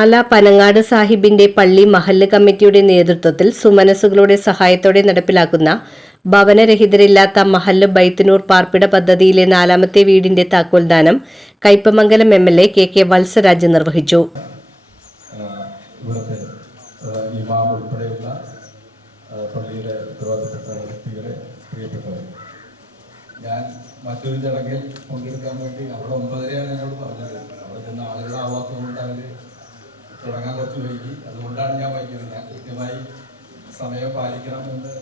ആല പനങ്ങാട് സാഹിബിന്റെ പള്ളി മഹല്ല് കമ്മിറ്റിയുടെ നേതൃത്വത്തിൽ സുമനസുകളുടെ സഹായത്തോടെ നടപ്പിലാക്കുന്ന ഭവനരഹിതരില്ലാത്ത മഹല്ല് ബൈത്തുനൂർ പാർപ്പിട പദ്ധതിയിലെ 4ാമത്തെ വീടിന്റെ താക്കോൽദാനം കയ്പമംഗലം എംഎൽഎ കെ വത്സരാജ് നിർവഹിച്ചു. ഞാൻ മറ്റൊരു ചടങ്ങിൽ പങ്കെടുക്കാൻ വേണ്ടി അവിടെ 9:30 എന്നോട് പറഞ്ഞത്. അവിടെ ചെന്ന ആളുകളാവാത്തതുകൊണ്ട് അവർ തുടങ്ങാൻ കുറച്ച് വൈകി. അതുകൊണ്ടാണ് ഞാൻ വൈകിയത്. ഞാൻ കൃത്യമായി സമയം പാലിക്കണമെന്ന്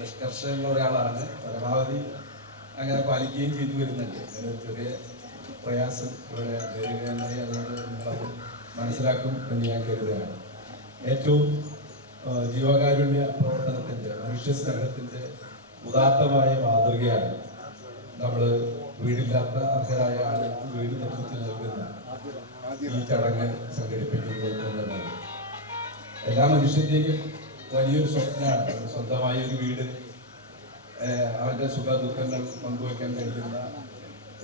നിഷ്കർഷമുള്ള ഒരാളാണ്. പരമാവധി അങ്ങനെ പാലിക്കുകയും ചെയ്തു വരുന്നുണ്ട്. അങ്ങനെ ചെറിയ പ്രയാസം ഇവിടെ നേരിടുകയായി. അതുകൊണ്ട് നിങ്ങളത് മനസ്സിലാക്കും എന്ന് ഞാൻ കരുതുകയാണ്. ഏറ്റവും ജീവകാരുണ്യ പ്രവർത്തനത്തിൻ്റെ മനുഷ്യ സ്നേഹത്തിൻ്റെ ഉദാത്തമായ മാതൃകയാണ് നമ്മൾ വീടില്ലാത്ത അർഹരായ ആളുകൾക്ക് വീട് നിർമ്മിച്ച് നൽകുന്ന ഈ ചടങ്ങ് സംഘടിപ്പിക്കുന്നത് എന്നുള്ളത്. എല്ലാ മനുഷ്യൻ്റെയും വലിയൊരു സ്വപ്നമാണ് സ്വന്തമായ ഒരു വീട്, അവൻ്റെ സുഖ ദുഃഖങ്ങൾ പങ്കുവയ്ക്കാൻ കഴിയുന്ന,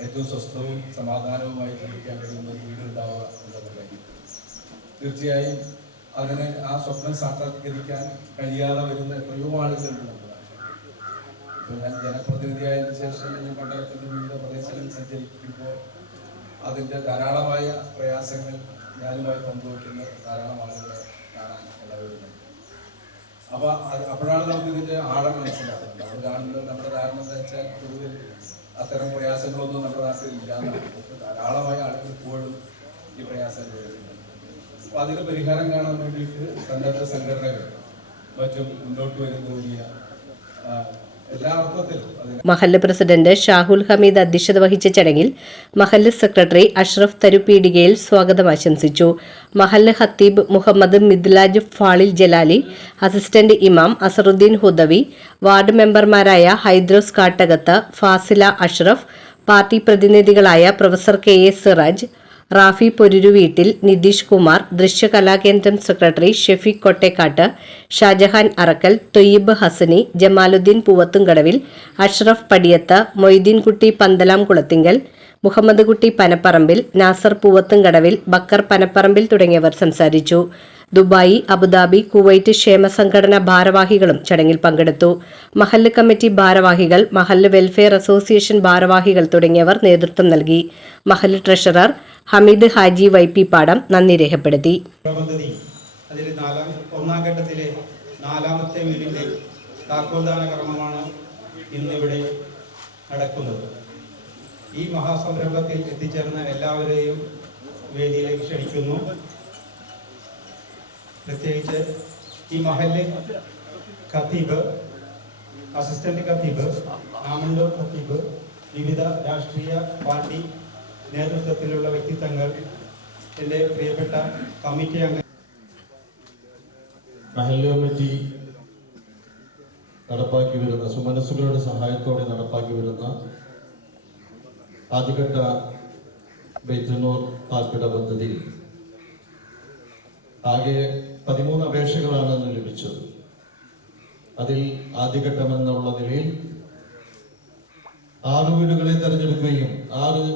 ഏറ്റവും സ്വസ്ഥവും സമാധാനവുമായി ജീവിക്കാൻ കഴിയുന്ന ഒരു വീട് ഉണ്ടാവുക എന്നുള്ളത്. തീർച്ചയായും അതിന് ആ സ്വപ്നം സാക്ഷാത്കരിക്കാൻ കഴിയാതെ വരുന്ന എത്രയോ ആളുകളുണ്ട്. ഞാൻ ജനപ്രതിനിധിയായതിനു ശേഷം ഈ മണ്ഡലത്തിൻ്റെ വിവിധ പ്രദേശങ്ങളിൽ സഞ്ചരിക്കുമ്പോൾ അതിൻ്റെ ധാരാളമായ പ്രയാസങ്ങൾ ഞാനുമായി പങ്കുവയ്ക്കുന്ന ധാരാളം ആളുകളെ കാണാൻ ഇടവരുന്നുണ്ട്. അപ്പോൾ അപ്പോഴാണ് നമുക്ക് ഇതിൻ്റെ ആഴം മനസ്സിലാക്കുന്നത്. നമ്മൾ കാണുന്നത് നമ്മുടെ ധാരണ എന്താ വെച്ചാൽ കൂടുതൽ അത്തരം പ്രയാസങ്ങളൊന്നും നമ്മുടെ നാട്ടിൽ ഇല്ലാന്നാണ്. ധാരാളമായ ആളുകൾ ഇപ്പോഴും ഈ പ്രയാസം നേരിടുന്നുണ്ട്. അപ്പോൾ അതിന് പരിഹാരം കാണാൻ വേണ്ടിയിട്ട് സന്നദ്ധ സംഘടനകൾ മറ്റും മുന്നോട്ട് വരുന്ന വലിയ മഹല്ല് പ്രസിഡന്റ് ഷാഹുൽ ഹമീദ് അധ്യക്ഷത വഹിച്ച ചടങ്ങിൽ മഹല്ല് സെക്രട്ടറി അഷ്റഫ് തരുപ്പീടികയിൽ സ്വാഗതം ആശംസിച്ചു. മഹല്ല് ഖത്തീബ് മുഹമ്മദ് മിദ്ലാജ് ഫാളിൽ ജലാലി, അസിസ്റ്റന്റ് ഇമാം അസറുദ്ദീൻ ഹുദവി, വാർഡ് മെമ്പർമാരായ ഹൈദ്രോസ് കാട്ടകത്ത്, ഫാസില അഷ്റഫ്, പാർട്ടി പ്രതിനിധികളായ professor K A Siraj, Rafi Poruruveettil, Nitish Kumar, ദൃശ്യകലാകേന്ദ്രം സെക്രട്ടറി ഷെഫീഖ് കൊട്ടേക്കാട്ട്, ഷാജഹാൻ അറക്കൽ, തൊയ്യബ് ഹസനി, ജമാലുദ്ദീൻ പൂവത്തുംകടവിൽ, അഷ്റഫ് പടിയത്ത്, മൊയ്തീൻകുട്ടി പന്തലാം കുളത്തിങ്കൽ, മുഹമ്മദ് കുട്ടി പനപ്പറമ്പിൽ, നാസർ പൂവത്തുംകടവിൽ, ബക്കർ പനപ്പറമ്പിൽ തുടങ്ങിയവർ സംസാരിച്ചു. ദുബായ്, അബുദാബി, കുവൈറ്റ് ക്ഷേമ സംഘടന ഭാരവാഹികളും ചടങ്ങിൽ പങ്കെടുത്തു. മഹല്ല് കമ്മിറ്റി ഭാരവാഹികൾ, മഹല്ല് വെൽഫെയർ അസോസിയേഷൻ ഭാരവാഹികൾ തുടങ്ങിയവർ നേതൃത്വം നൽകി. മഹല്ല് ട്രഷറർ ഹമീദ് ഹാജി വൈപ്പി പാടം നന്ദി രേഖപ്പെടുത്തി. ഒന്നാം ഘട്ടത്തിലെ 4ാമത്തെ വീടിന്റെ താക്കോൽദാന കർമ്മമാണ് ഇന്നിവിടെ നടക്കുന്നത്. ഈ മഹാസംരംഭത്തിൽ എത്തിച്ചേർന്ന എല്ലാവരെയും വേദിയിലേക്ക് ക്ഷണിക്കുന്നു. പ്രത്യേകിച്ച് ഈ മഹല്ല് ഖത്തീബ്, അസിസ്റ്റന്റ് ഖത്തീബ്, ആമണ്ടൂർ ഖത്തീബ്, വിവിധ രാഷ്ട്രീയ പാർട്ടി നേതൃത്വത്തിലുള്ള വ്യക്തിത്വങ്ങൾ, എൻ്റെ പ്രിയപ്പെട്ട കമ്മിറ്റി അംഗങ്ങൾ, മഹല്ല് കമ്മിറ്റി നടപ്പാക്കി വരുന്ന സുമനസുകളുടെ സഹായത്തോടെ നടപ്പാക്കി വരുന്ന ആദ്യഘട്ട ബൈത്തുനൂർ പാർപ്പിട പദ്ധതി ആകെ 13 അപേക്ഷകളാണ് ലഭിച്ചത്. അതിൽ ആദ്യഘട്ടമെന്നുള്ള നിലയിൽ 6 വീടുകളെ തെരഞ്ഞെടുക്കുകയും 6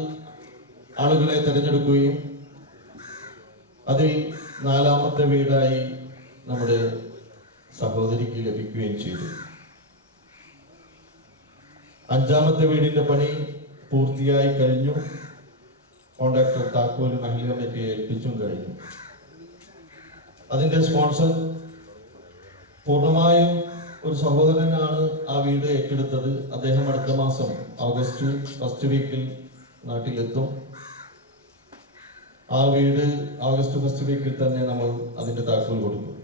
ആളുകളെ തെരഞ്ഞെടുക്കുകയും അതിൽ 4ാമത്തെ വീടായി നമ്മുടെ സഹോദരിക്ക് ലഭിക്കുകയും ചെയ്തു. 5ാമത്തെ വീടിന്റെ പണി പൂർത്തിയായി കഴിഞ്ഞു. കോൺട്രാക്ടർ താക്കോൽ മഹല്ല് കമ്മിറ്റിയെ ഏൽപ്പിച്ചും കഴിഞ്ഞു. അതിന്റെ സ്പോൺസർ പൂർണ്ണമായും ഒരു സഹോദരനാണ് ആ വീട് ഏറ്റെടുത്തത്. അദ്ദേഹം അടുത്ത മാസം ഓഗസ്റ്റ് ഫസ്റ്റ് വീക്കിൽ നാട്ടിലെത്തും. ആ വീട് ഓഗസ്റ്റ് ഫസ്റ്റ് വീക്കിൽ തന്നെ നമ്മൾ അതിന്റെ താക്കോൽ കൊടുക്കും.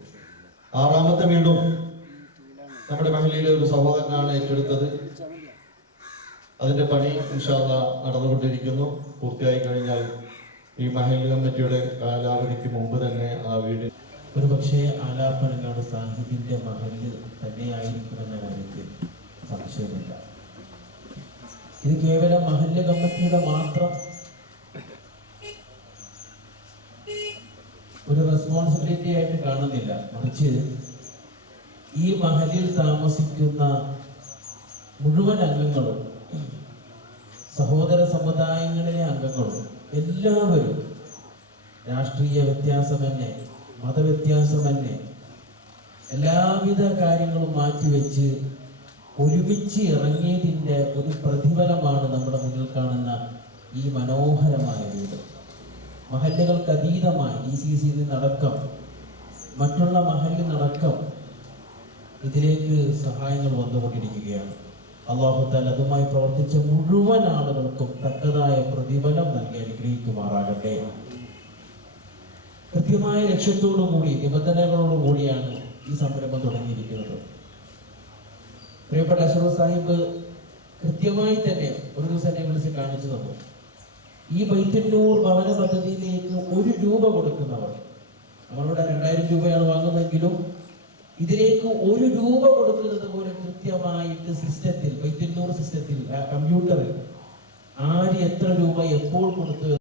6ാമത്തെ വീടും നമ്മുടെ മഹല്ലിയിലെ ഒരു സഹോദരനാണ് ഏറ്റെടുത്തത്. അതിന്റെ പണി ഇൻഷാ അല്ലാഹ് നടന്നുകൊണ്ടിരിക്കുന്നു. പൂർത്തിയായി കഴിഞ്ഞാൽ ഈ മഹല്ല് കമ്മിറ്റിയുടെ കാലാവധിക്ക് മുമ്പ് തന്നെ ആ വീട് ഒരു പക്ഷേ ആലാപ്പനങ്ങാട് സാഹിബിന്റെ മഹല്ല് തന്നെയായിരിക്കുമെന്ന കാര്യത്തിൽ സംശയമില്ല. ഇത് കേവലം മഹല്ല് കമ്മിറ്റിയുടെ മാത്രം ഒരു റെസ്പോൺസിബിലിറ്റി ആയിട്ട് കാണുന്നില്ല. മറിച്ച് ഈ മഹല്ലിൽ താമസിക്കുന്ന മുഴുവൻ അംഗങ്ങളും, സഹോദര സമുദായങ്ങളിലെ അംഗങ്ങളും എല്ലാവരും രാഷ്ട്രീയ വ്യത്യാസമെന്നെ, മതവ്യത്യാസമെന്നെ, എല്ലാവിധ കാര്യങ്ങളും മാറ്റിവെച്ച് ഒരുമിച്ച് ഇറങ്ങിയതിൻ്റെ ഒരു പ്രതിഫലമാണ് നമ്മുടെ മുന്നിൽ കാണുന്ന ഈ മനോഹരമായ വീട്. മഹല്ലുകൾക്ക് അതീതമായി DCC നടക്കം, മറ്റുള്ള മഹല്ലിനടക്കം ഇതിലേക്ക് സഹായങ്ങൾ വന്നുകൊണ്ടിരിക്കുകയാണ്. അല്ലാഹു തആല അതുമായി പ്രവർത്തിച്ച മുഴുവൻ ആളുകൾക്കും തക്കതായ പ്രതിഫലം നൽകി അനുഗ്രഹിക്കുമാറാകട്ടെ. കൃത്യമായ ലക്ഷ്യത്തോടുകൂടി നിബന്ധനകളോടുകൂടിയാണ് ഈ സംരംഭം തുടങ്ങിയിരിക്കുന്നത്. പ്രിയപ്പെട്ട അഷ്റഫ് സാഹിബ് കൃത്യമായി തന്നെ ഒരു ദിവസം എന്നെ വിളിച്ച് കാണിച്ചു തന്നു. ഈ ബൈത്തുന്നൂർ ഭവന പദ്ധതിയിലേക്ക് 1 രൂപ കൊടുക്കുന്നവർ, നമ്മളിവിടെ 2000 രൂപയാണ് വാങ്ങുന്നതെങ്കിലും ഇതിലേക്ക് 1 രൂപ കൊടുക്കുന്നത് പോലെ കൃത്യമായിട്ട് സിസ്റ്റത്തിൽ, ബൈത്തുന്നൂർ സിസ്റ്റത്തിൽ, കമ്പ്യൂട്ടറിൽ ആര് എത്ര രൂപ എപ്പോൾ കൊടുത്തു